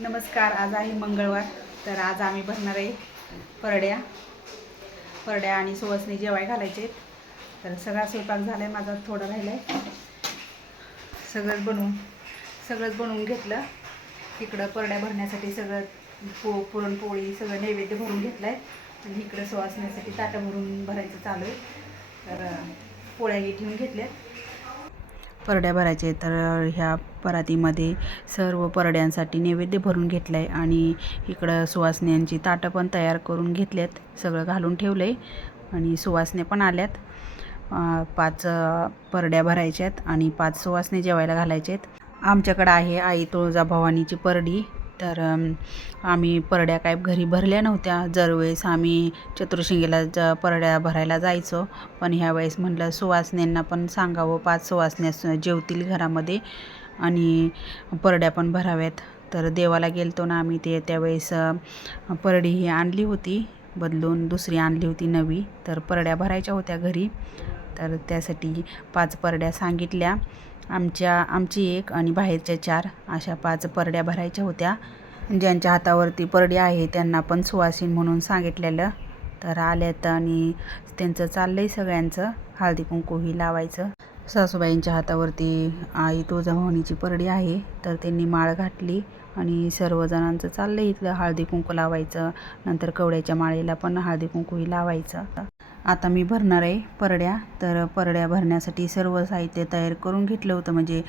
नमस्कार आज आहे मंगळवार. तर आज आम्ही भरणार आहे परड्या परड्या आणि सुवासनी जेवाय घालायचे आहेत. तर सगळा स्वयंपाक झाला आहे माझा थोडा राहिला आहे सगळंच बनवून सगळंच बनवून घेतलं. इकडं परड्या भरण्यासाठी सगळं पो पुरणपोळी सगळं नैवेद्य भरून घेतलं आहे आणि इकडं सुवासण्यासाठी ताटं भरून भरायचं चालू आहे. तर पोळ्या पोळ्याही ठेवून घेतल्या परड्या भरायचे तर ह्या परातीमध्ये सर्व परड्यांसाठी नैवेद्य भरून घेतलं आहे आणि इकडं सुवासण्यांची ताटं पण तयार करून घेतल्यात. सगळं घालून ठेवलं आहे आणि सुवासण्या पण आल्यात. पाच परड्या भरायच्या आहेत आणि पाच सुवासने जेवायला घालायचे आहेत आमच्याकडं आहे आई तुळजाभवानीची परडी. तर आम्ही परड्या काय घरी भरल्या नव्हत्या. दरवेळेस आम्ही चतुर्शिंगेला ज परड्या भरायला जायचो. पण ह्यावेळेस म्हटलं सुवासण्यांना पण सांगावं पाच सुवासण्या जेवतील घरामध्ये आणि परड्या पण भराव्यात. तर देवाला गेलतो ना आम्ही ते त्यावेळेस परडी ही आणली होती. बदलून दुसरी आणली होती नवी. तर परड्या भरायच्या होत्या घरी. तर त्यासाठी पाच परड्या सांगितल्या. आमच्या आमची एक आणि बाहेरच्या चार अशा पाच परड्या भरायच्या होत्या. ज्यांच्या हातावरती परडी आहे त्यांना पण सुवासीन म्हणून सांगितलेलं. तर आल्यात आणि त्यांचं चाललं आहे सगळ्यांचं. हळदी कुंकूही लावायचं. सासूबाईंच्या हातावरती आई तुळजाभवानीची परडी आहे. तर त्यांनी माळ घातली. आणि सर्वजणांचं चाललं आहे इथलं हळदी कुंकू लावायचं. नंतर कवड्याच्या माळेला पण हळदी कुंकूही लावायचं. आता मी भरणार आहे परड्या. तर परड्या भरण्यासाठी सर्व साहित्य तयार करून घेतलं होतं. म्हणजे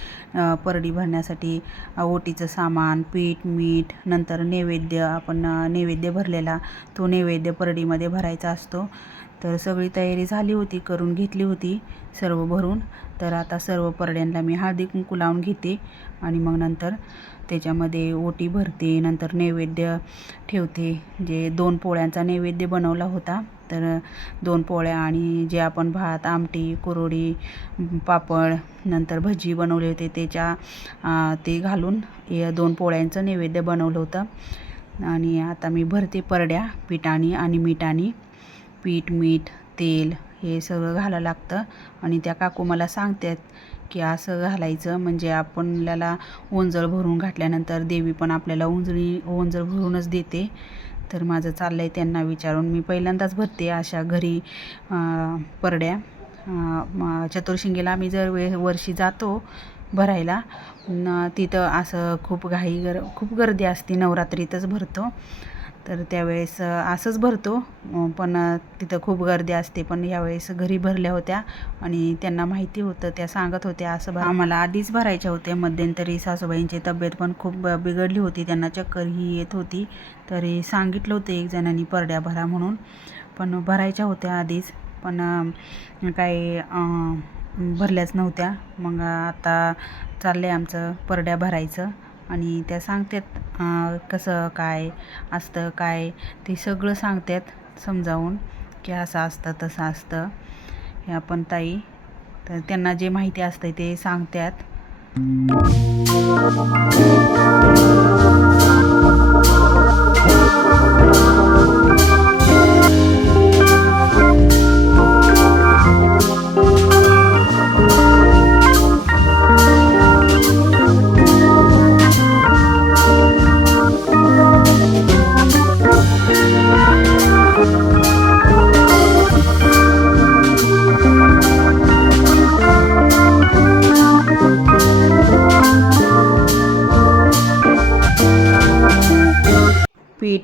परडी भरण्यासाठी ओटीचं सामान पीठ मीठ नंतर नैवेद्य आपण नैवेद्य भरलेला तो नैवेद्य परडीमध्ये भरायचा असतो. तर सगळी तयारी झाली होती करून घेतली होती सर्व भरून. तर आता सर्व परड्यांना मी हळदी कुंकू लावून घेते आणि मग नंतर त्याच्यामध्ये ओटी भरते नंतर नैवेद्य ठेवते. जे दोन पोळ्यांचा नैवेद्य बनवला होता तर दोन पोळ्या आणि जे आपण भात आमटी कुरोडी पापड नंतर भजी बनवले होते त्याच्या ते घालून दोन पोळ्यांचं नैवेद्य बनवलं होतं. आणि आता मी भरते परड्या पिठाने आणि मिठाने. पीठ मीठ तेल हे सगळं घालावं लागतं. आणि त्या काकू मला सांगतात की असं घालायचं म्हणजे आपल्याला ओंजळ भरून घातल्यानंतर देवी पण आपल्याला ओंजळी ओंजळ भरूनच देते. तर माझं चाललं आहे त्यांना विचारून. मी पहिल्यांदाच भरते अशा घरी परड्या. चतुर्शिंगेला चतुर्शिंगीला आम्ही जर वे वर्षी जातो भरायला न तिथं असं खूप घाई गर खूप गर्दी असते. नवरात्रीतच भरतो. तर त्यावेळेस असंच भरतो. पण तिथं खूप गर्दी असते. पण यावेळेस घरी भरल्या होत्या आणि त्यांना माहिती होतं त्या सांगत होत्या असं भर आम्हाला आधीच भरायच्या होत्या. मध्यंतरी सासूबाईंची तब्येत पण खूप बिघडली होती. त्यांना चक्कर ही येत होती. तरी सांगितलं होतं एक जणांनी परड्या भरा म्हणून. पण भरायच्या होत्या आधीच. पण काही भरल्याच नव्हत्या. मग आता चाललं आहे आमचं परड्या भरायचं. आणि त्या सांगतात कसं काय असतं काय? ते सगळं सांगतात समजावून की असं असतं तसं असतं. हे आपण ताई तर त्यांना जे माहिती असतं ते सांगतात.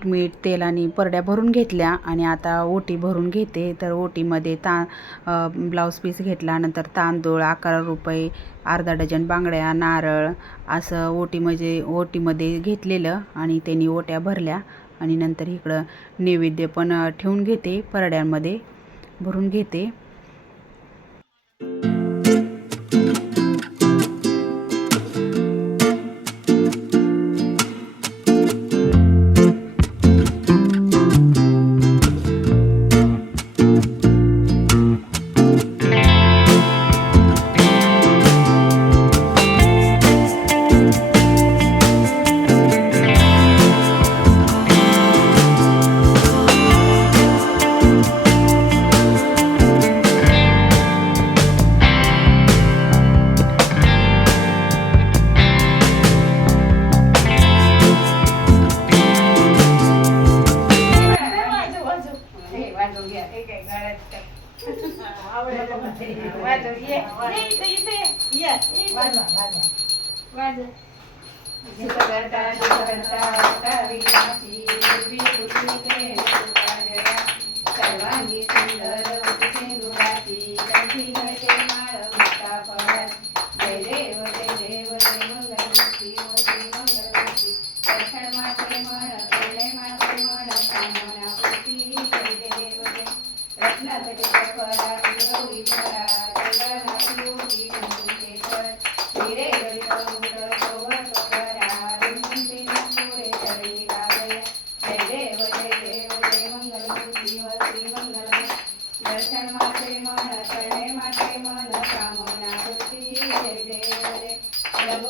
पीठ मीठ तेल आणि परड्या भरून घेतल्या आणि आता ओटी भरून घेते. तर ओटीमध्ये ता ब्लाऊज पीस घेतला नंतर तांदूळ अकरा रुपये अर्धा डझन बांगड्या नारळ असं ओटी म्हणजे ओटीमध्ये घेतलेलं आणि त्यांनी ओट्या भरल्या आणि नंतर इकडं नैवेद्य पण ठेवून घेते परड्यांमध्ये भरून घेते. सुखकर्ता, दुःखकर्ता, ते सर्वांगी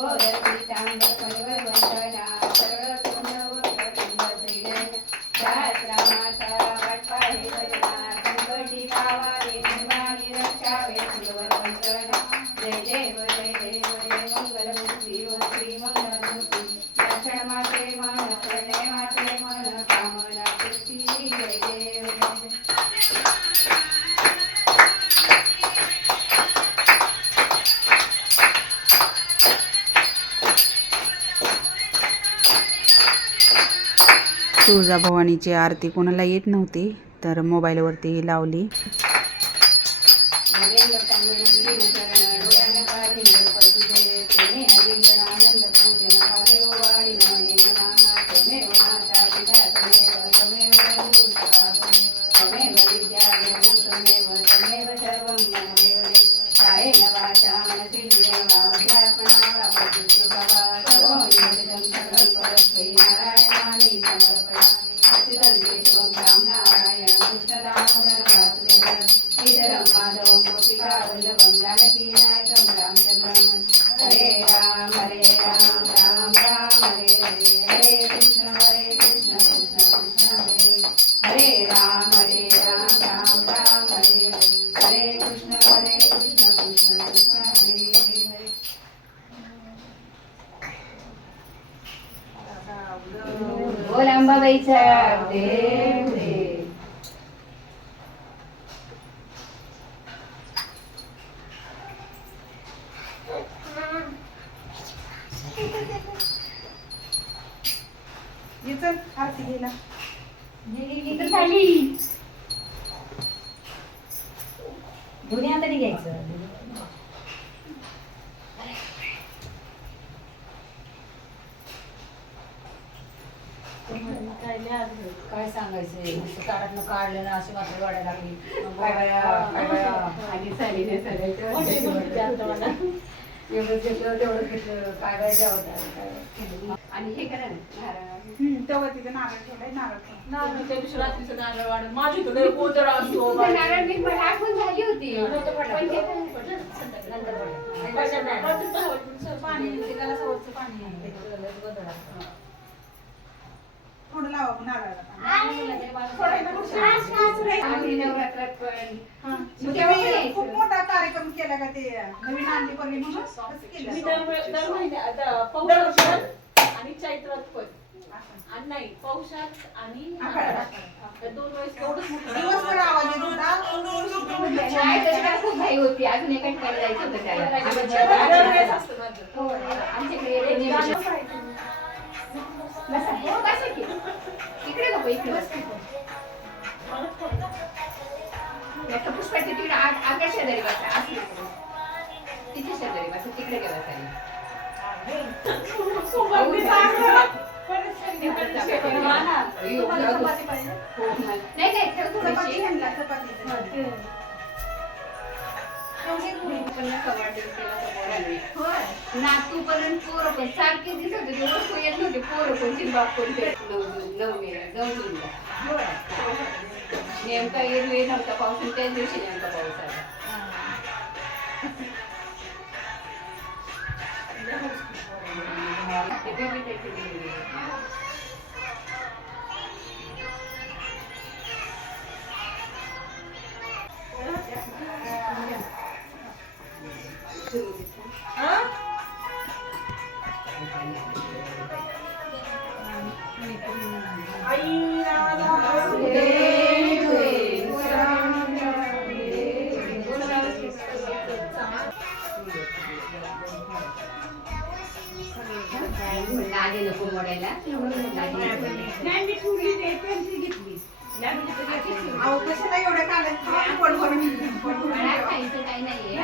போகவோ வேறு போயிட்டு அவன் வேறு போகவோ तुळजाभवानीची आरती कोणाला येत नव्हती तर मोबाईलवरती लावली. अंबाबाईचा देव घ्यायला इथं खाली. दोन्ही हाताने घ्यायचं काय सांगायचं नुसतं काढातनं काढलं ना अशी मात्र वाढायला लागली. काय बाया काय बाया. आणि साडीने सगळ्याचं एवढं घेतलं तेवढं घेतलं काय बाय द्यावं काय आणि हे करा. तेव्हा तिथे नारळ ठेवलाय नारळ नारळ मी मला आठवण झाली होती. पण पण हा. मग मग तेव्हा तुम्ही यायचं. खूप मोठा कार्यक्रम केला का ते नवीन आणली पडली म्हणून आणि चैत्रात पण. आणि नाही पौषात आणि दोन वेळेस एवढंच दिवसभर आवाज खूप घाई होती अजून एका ठिकाणी जायचं होतं त्याला आमच्याकडे बसा. हो, बसा की. इकडे नको इकडे बस त्या पुष्पाच्या तिकडे आग- शेजारी बसा. असं. तिच्या शेजारी बसा. तिकडे चालेल नाही नाही थोडीशी. नातू पर्यंत पोरं पण सारखे दिसत होते. पोरं पण चिंबाप कोण नऊ नऊ मे नऊ जूनला नेमका एरवी नव्हता पाऊस आणि त्याच दिवशी नेमका पाऊस आला ते बेबी त्याची आधी नको मोडायला कशाला एवढ्या. खायचं काही नाहीये